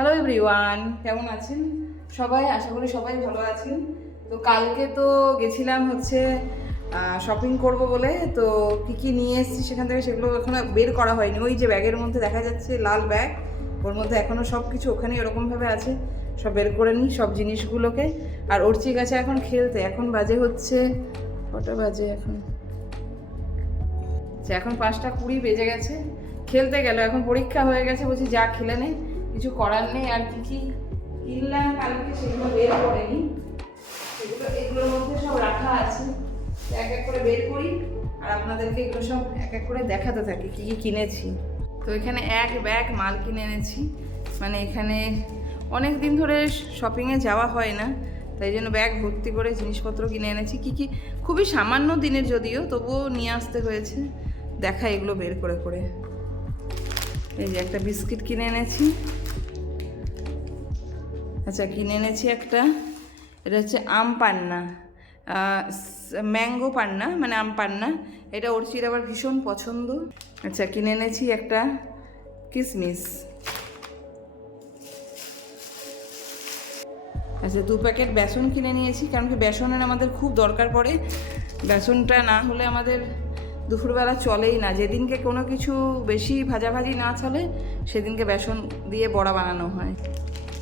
Hello everyone, কেমন আছেন সবাই? আশা করি সবাই ভালো আছেন। তো কালকে তো গেছিলাম হচ্ছে শপিং করব বলে। তো কী কী নিয়ে এসেছি সেখান থেকে সেগুলো এখনও বের করা হয়নি। ওই যে ব্যাগের মধ্যে দেখা যাচ্ছে লাল ব্যাগ, ওর মধ্যে এখনও সব কিছু ওখানে এরকমভাবে আছে, সব বের করে নিই সব জিনিসগুলোকে। আর অর্চি গেছে এখন খেলতে। এখন বাজে হচ্ছে কটা বাজে এখন? এখন 5:20 বেজে গেছে। খেলতে গেল, এখন পরীক্ষা হয়ে গেছে, বলছি যা খেলে নে, কিছু করার নেই। আর কি কি কিনলাম কালকে সেগুলো বের করে নিই, সেগুলো এগুলোর মধ্যে সব রাখা আছে, এক এক করে বের করি আর আপনাদেরকে এগুলো সব এক এক করে দেখাতে থাকি কী কী কিনেছি। তো এখানে এক ব্যাগ মাল কিনে এনেছি, মানে এখানে অনেক দিন ধরে শপিংয়ে যাওয়া হয় না, তাই জন্য ব্যাগ ভর্তি করে জিনিসপত্র কিনে এনেছি। কী কী খুবই সামান্য দিনের যদিও, তবুও নিয়ে আসতে হয়েছে। দেখা এগুলো বের করে করে। এই যে একটা বিস্কিট কিনে এনেছি। আচ্ছা, কিনে এনেছি একটা, এটা হচ্ছে আম পান্না, ম্যাঙ্গো পান্না, মানে আম পান্না। এটা অর্চির আবার ভীষণ পছন্দ। আচ্ছা, কিনে এনেছি একটা কিশমিশ। আচ্ছা, 2 প্যাকেট বেসন কিনে নিয়েছি, কারণ কি বেসনের আমাদের খুব দরকার পড়ে। বেসনটা না হলে আমাদের দুপুরবেলা চলেই না। যেদিনকে কোনো কিছু বেশি ভাজাভাজি না চলে সেদিনকে বেসন দিয়ে বড়া বানানো হয়।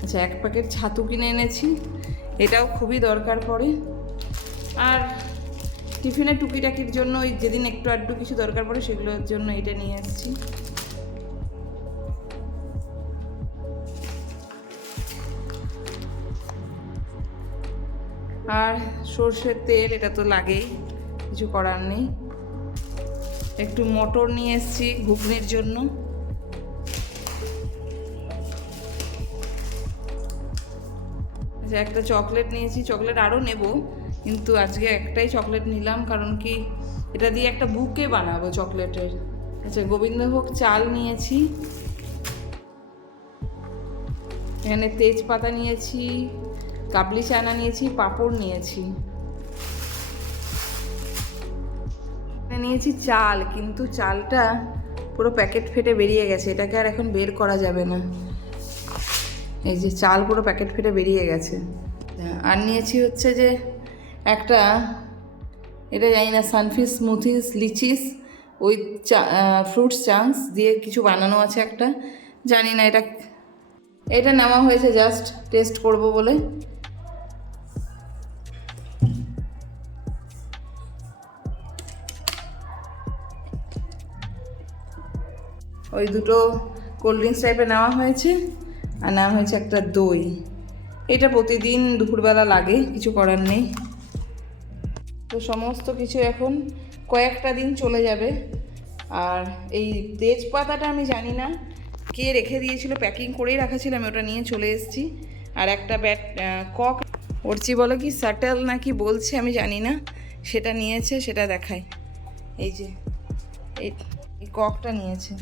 আচ্ছা, 1 প্যাকেট ছাতু কিনে এনেছি, এটাও খুবই দরকার পড়ে। আর টিফিনে টুকিটাকির জন্য ওই যেদিন একটু আধটু কিছু দরকার পড়ে সেগুলোর জন্য এটা নিয়ে এসেছি। আর সর্ষের তেল, এটা তো লাগেই, কিছু করার নেই। একটু মটর নিয়ে এসেছি ঘুগনির জন্য। আচ্ছা, একটা চকলেট নিয়েছি, চকলেট আরও নেব, কিন্তু আজকে একটাই চকলেট নিলাম, কারণ কি এটা দিয়ে একটা বুকে বানাবো চকলেটের। আচ্ছা, গোবিন্দভোগ চাল নিয়েছি, এখানে তেজপাতা নিয়েছি, কাবলি চানা নিয়েছি, পাঁপড় নিয়েছি। নিয়েছি চাল, কিন্তু চালটা পুরো প্যাকেট ফেটে বেরিয়ে গেছে, এটাকে আর এখন বের করা যাবে না। এই যে চাল পুরো প্যাকেট ফেটে বেরিয়ে গেছে। আর নিয়েছি হচ্ছে যে একটা, এটা জানি না, সানফিশ স্মুথিস লিচিস উইথ ফ্রুটস চাংস দিয়ে কিছু বানানো আছে একটা, জানি না এটা। এটা নেওয়া হয়েছে জাস্ট টেস্ট করব বলে। ওই দুটো কোল্ড ড্রিঙ্কস টাইপের নেওয়া হয়েছে, আর নেওয়া হয়েছে একটা দই। এটা প্রতিদিন দুপুরবেলা লাগে, কিছু করার নেই। তো সমস্ত কিছু এখন কয়েকটা দিন চলে যাবে। আর এই তেজপাতাটা আমি জানি না কে রেখে দিয়েছিল, প্যাকিং করেই রাখা ছিল, আমি ওটা নিয়ে চলে এসেছি। আর একটা কক, অর্চি বলে কি সাটেল নাকি বলছে, আমি জানি না, সেটা নিয়েছে, সেটা দেখায়। এই যে এই ককটা নিয়েছে।